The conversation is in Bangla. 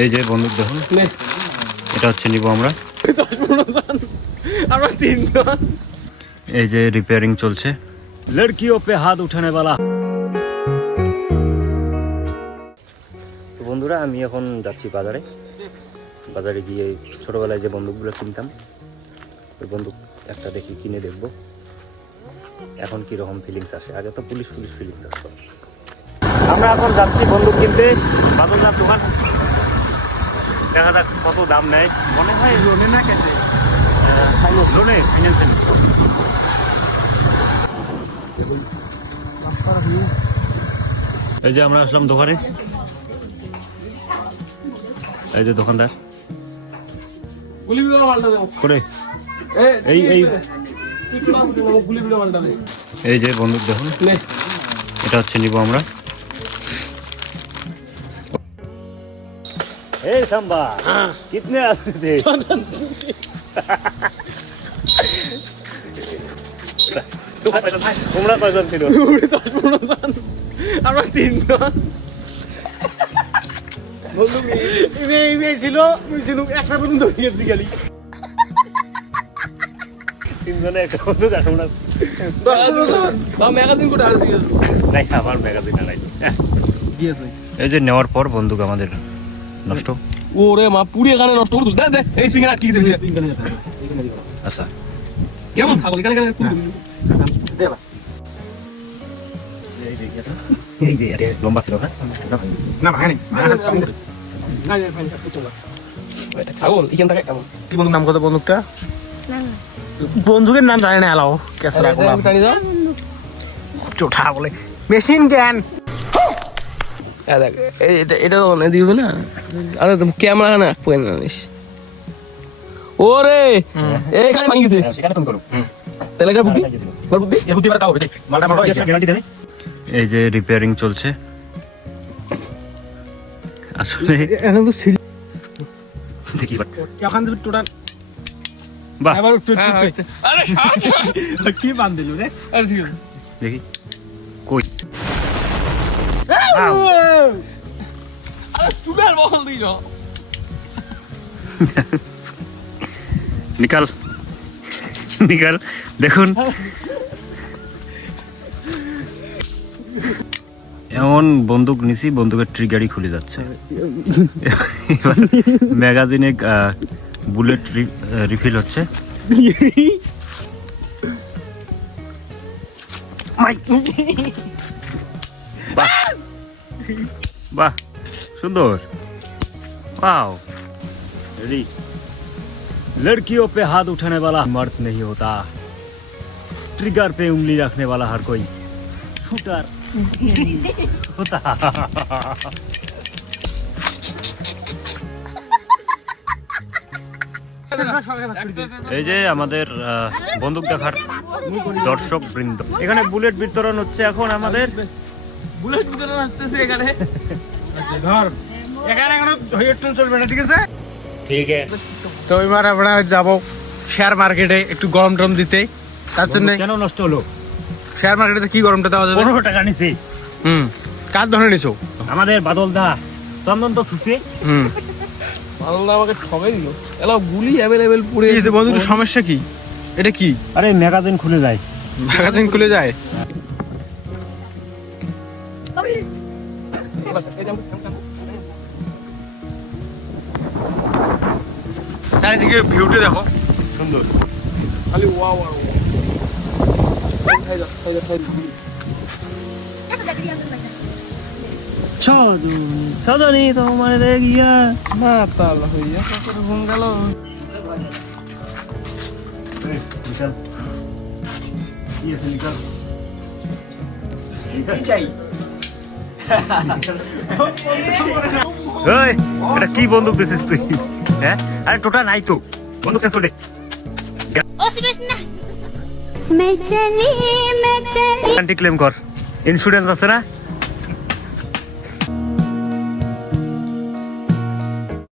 এই যে বন্দুক দেখুন, এটা হচ্ছে নিব আমরা। এই যে রিপেয়ারিং চলছে। লড়কিও পে হাত উঠানে वाला। তো বন্ধুরা, আমি এখন যাচ্ছি বাজারে গিয়ে ছোটবেলায় যে বন্দুকগুলো কিনতাম, ওই বন্দুক একটা দেখি কিনে দেখব এখন কিরকম ফিলিংস আসে। আগে তো পুলিশ ফিলিংস আসতো। আমরা এখন যাচ্ছি বন্দুক কিনতে বাদলদার দোকান। দেখা যাক কত দাম নেয়। মনে হয় লোনে না কেসে, লোনে ফাইন্যান্সিয়াল। এই যে আমরা আসলাম দোকানে। এই যে দোকানদার করে এই যে বন্দুক দেখুন, এটা হচ্ছে নিব আমরা। এই সাম্বা কিতনে আতে थे? তোমরা কয়জন ছিল? আমরা তিনজন। বন্ধু ইমে ছিল একটা পর্যন্ত গেছি খালি তিনজনে একটা বন্দুক। আমরা ম্যাগাজিন কোটা আর দিয়েছে নাই, আমার ম্যাগাজিন নাই দিয়েছে। এই যে নেওয়ার পর বন্দুক আমাদের নষ্ট। ওরে মা পুরি এখানে নষ্ট করে তুল। দেখ এই স্প্রিং আর কি আছে এখানে আছে। আচ্ছা কেমন ছাগল এখানে দে বা এই যে আরে লম্বা ছিল না? না ভাই নাই ছাগল এখান থেকে কেমন কি বন্দুক নাম কত বন্দুকটা? বন্দুকের নাম জানি না। এলাও কেসরা কোলা চোঠা বলে মেশিন গান। এটা তো অনেক দিবে না। আরে ক্যামেরা না পয়েন্ট জানিস। ওরে এইখানে ভাঙি গেছে। সেখানে তুমি করো। তাহলে এটা বুদ্ধি বল বুদ্ধি এর বুদ্ধি বাতাও দেখ মালটা মারো এই গ্যারান্টি দেবে। এই যে রিপেয়ারিং চলছে আসলে। এখন তো সিল দেখি এখন তো টোটাল বাহ, এবার আরে কি বান দিল রে? আরে ঠিক আছে দেখি কই আরে তুলার বল দিল। নিকাল দেখুন। এমন বন্দুক নিছি, বন্দুকের ট্রিগারই খুলে যাচ্ছে। এবার ম্যাগাজিনে বুলেট রিফিল হচ্ছে। বাহ বাহ, সুন্দর। Wow, ready. लड़कियों पे हाथ उठाने वाला मर्द नहीं होता, ट्रिगर पे उंगली रखने वाला हर कोई शूटर होता। এই যে আমাদের বন্দুক দেখার দর্শক বৃন্দ, এখানে বুলেট বিতরণ হচ্ছে এখন। আমাদের বুলেট বিতরণ আসতেছে এখানে। আচ্ছা ধর এখানে কোনো হেডফোন চলবে না, ঠিক আছে? ঠিক আছে। তো এবার আমরা যাব শেয়ার মার্কেটে একটু গরম টরম দিতে। তার জন্য কেন নষ্ট হলো? শেয়ার মার্কেটে কি গরমটা দেওয়া যাবে? 15 টাকা নিছি। কার ধরে নিছো? আমাদের বাদলদা চন্দন তো সুসি। বাদলদা আমাকে ঠকাই দিল। এলা গুলি अवेलेबल পুরো। এই যে বন্ধু সমস্যা কি? এটা কি? আরে ম্যাগাজিন খুলে যায়। ম্যাগাজিন খুলে যায়। চারিদিকে ভিউটা দেখো, সুন্দর। খালি ওয়াও ওয়াও। সজনী তোমার দেখিয়া মাতাল হইয়া কত ঘুম গেল। বিশাল কি আছে লিখা? চাই এই এটা কি বন্দুক দিছিস তুই? হ্যাঁ, আরে টোটা নাই তো, বন্দুক চেঞ্জ করে দে। গ্যারান্টি ক্লেম কর, ইন্স্যুরেন্স আছে না?